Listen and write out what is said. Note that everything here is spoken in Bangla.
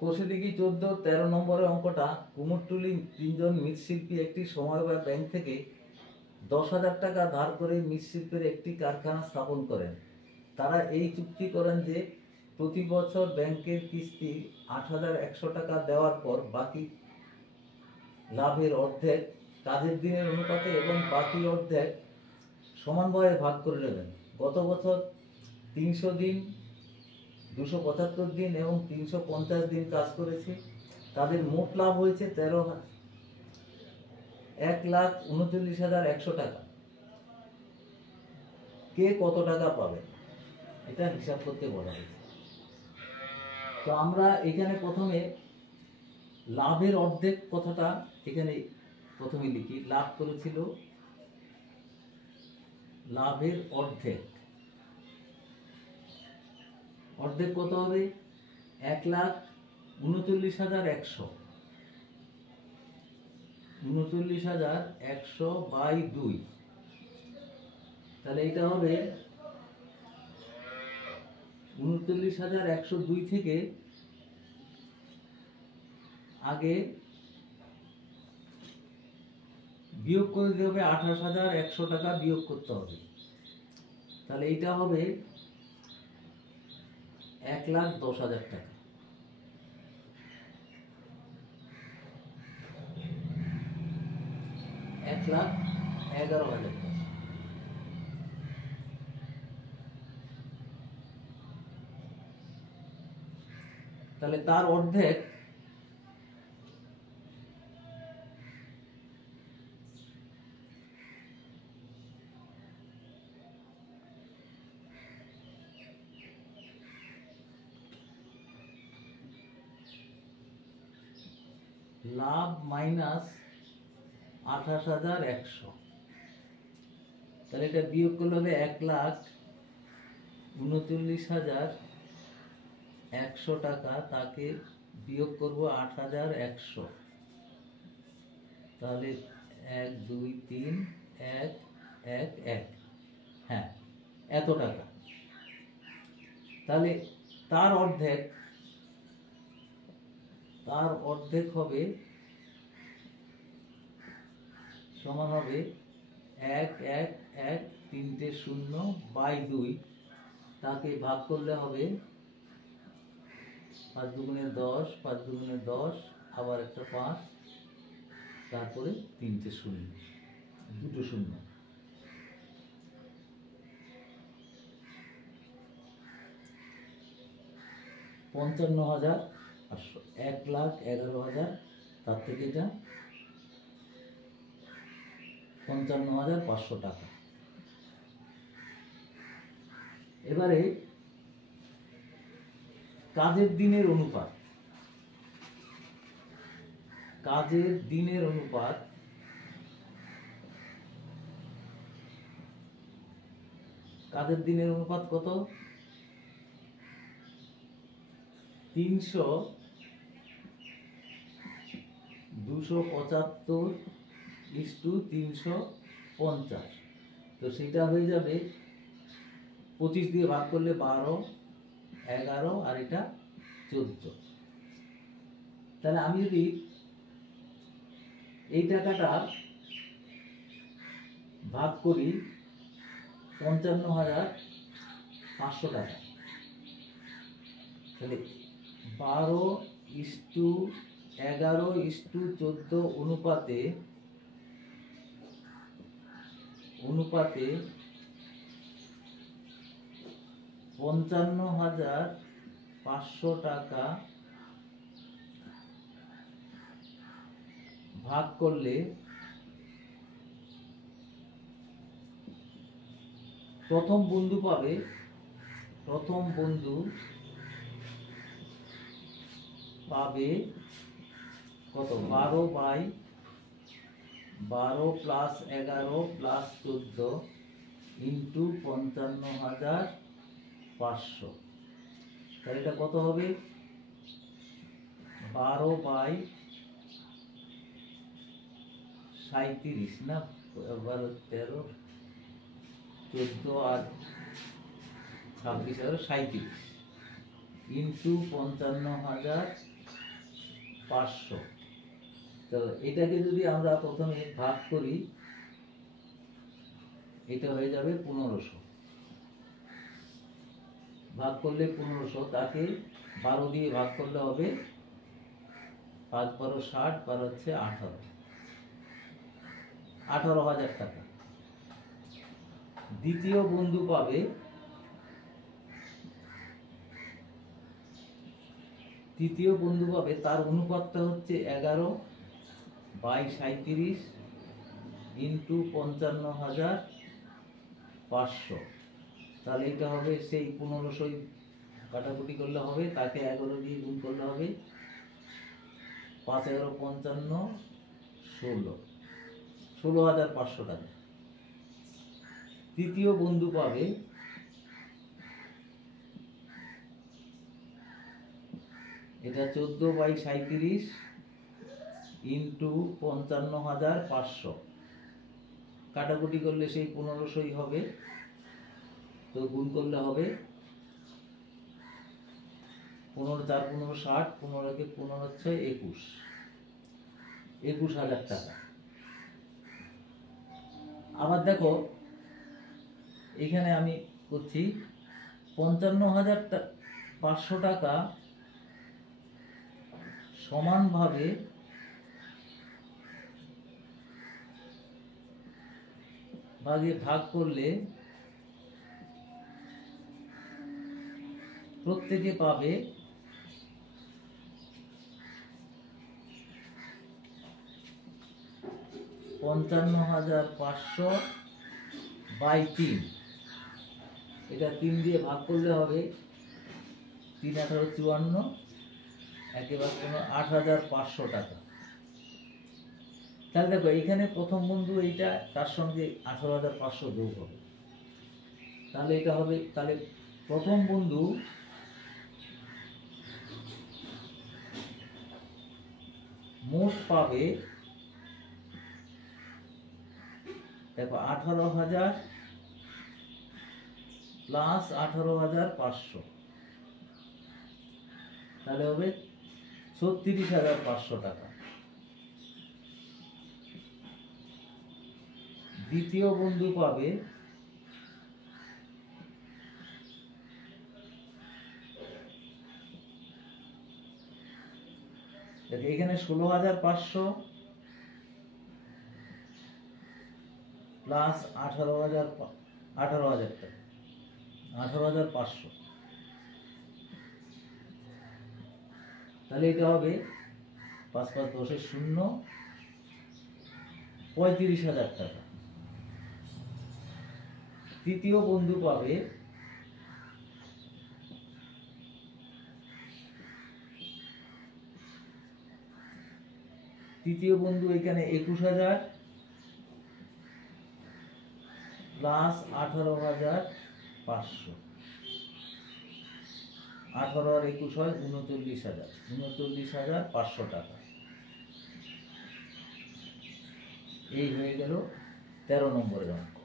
কোষে দেখি 14-13 নম্বরের অঙ্কটা। কুমোরটুলি তিনজন মৃৎশিল্পী একটি সমবায় ব্যাংক থেকে 10,000 টাকা ধার করে মৃৎশিল্পের একটি কারখানা স্থাপন করেন। তারা এই চুক্তি করেন যে প্রতি বছর ব্যাংকের কিস্তি 8,100 টাকা দেওয়ার পর বাকি লাভের অর্ধেক কাজের দিনের অনুপাতে এবং বাকি অর্ধেক সমানভাবে ভাগ করে নেবেন। গত বছর 300 দিন, 275 দিন এবং 350 দিন কাজ করেছে। তাদের মোট লাভ হয়েছে 1,39,100 টাকা। কে কত টাকা পাবে এটা হিসাব করতে বলা হয়েছে। তো আমরা এখানে প্রথমে লাভের অর্ধেক কথাটা এখানে প্রথমে লিখি। লাভ করেছিল, লাভের অর্ধেক, অর্ধেক কত হবে? 1,39,100, 39,100 বাই 2, তাহলে এটা হবে 39,102 থেকে আগে বিয়োগ করে দিতে হবে 28,100 টাকা বিয়োগ করতে হবে। তাহলে এইটা হবে 1,10,000 টাকা। এক লাখ 11,000 টাকা। তাহলে তার অর্ধেক লাভ মাইনাস 28,100, তাহলে এটা বিয়োগ করলে হবে 1,39,100 টাকা, তাকে বিয়োগ করব 8,100, তাহলে 1 2 3 1 1 1, হ্যাঁ এত টাকা। তাহলে তার অর্ধেক হবে সমান হবে 1 1 1 3টে 0 বাই 2, তাকে ভাগ করলে হবে 5 দুগুণে 10, 5 দুগুণে 10, আবার একটা 5, তারপরে 3টে 0, দুটো 0, 55,500, 1,11,000, তার থেকে এটা 55,500 টাকা। এবারে কাজের দিনের অনুপাত, কাজের দিনের অনুপাত কত? 300 275:350, তো সেটা হয়ে যাবে 25 দিয়ে ভাগ করলে 12, 11 আর এটা 14। তাহলে আমি যদি এই টাকাটা ভাগ করি 55,500 টাকা, তাহলে 12:11:14 অনুপাতে 55,500 টাকা ভাগ করলে প্রথম বন্ধু পাবে কত? 12/12 প্লাস 11 প্লাস 14 ইন্টু 55,500, তাহলে এটা কত হবে? 12/37 না, 12 13 14 আর 26 আর 37 ইন্টু 55,500 500। চলো এটাকে যদি আমরা প্রথমে ভাগ করি, এটা হয়ে যাবে 1500। ভাগ করলে 1500, তাকে 12 দিয়ে ভাগ করলে হবে 5 12 60, 12 হচ্ছে 18,000 টাকা। দ্বিতীয় বন্ধু পাবে, তৃতীয় বন্ধু পাবে, তার অনুপাতটা হচ্ছে 11/37 ইন্টু 55,500। তাহলে এটা হবে সেই 1500 কাটাকুটি করলে হবে, তাকে 11 দিয়ে গুণ করলে হবে 5 11 55 16,500 টাকা। তৃতীয় বন্ধু পাবে, এটা 14/37 ইন্টু 55,500, কাটাকুটি করলে সেই 1500 হবে, তো গুণ করলে হবে 15 4 15 60, 15 কে 15 হচ্ছে 21,000 টাকা। আবার দেখো এখানে আমি করছি 55,500 টাকা সমানভাবে ভাগ করলে প্রত্যেকে পাবে 55,500/3। এটা 3 দিয়ে ভাগ করলে হবে 3 18 54, একেবারে 8,500 টাকা। তাহলে দেখো এখানে প্রথম বন্ধু এইটা, তার সঙ্গে 18,500 যোগ হবে, তাহলে এটা হবে, তাহলে প্রথম বন্ধু মোট পাবে, দেখো 18,000 প্লাস 18,500, তাহলে হবে 36,500 টাকা। দ্বিতীয় বন্ধু পাবে, এখানে 16,500 প্লাস 18,000 টাকা, 18,500, তাহলে এটা হবে 5 5 10 0, 35,000 টাকা। তৃতীয় বন্ধু পাবে, তৃতীয় বন্ধু এখানে 21,000 প্লাস 18,500, 18 আর 21 হয় 39,000, 39,500 টাকা। এই হয়ে গেল 13 নম্বরের অঙ্ক।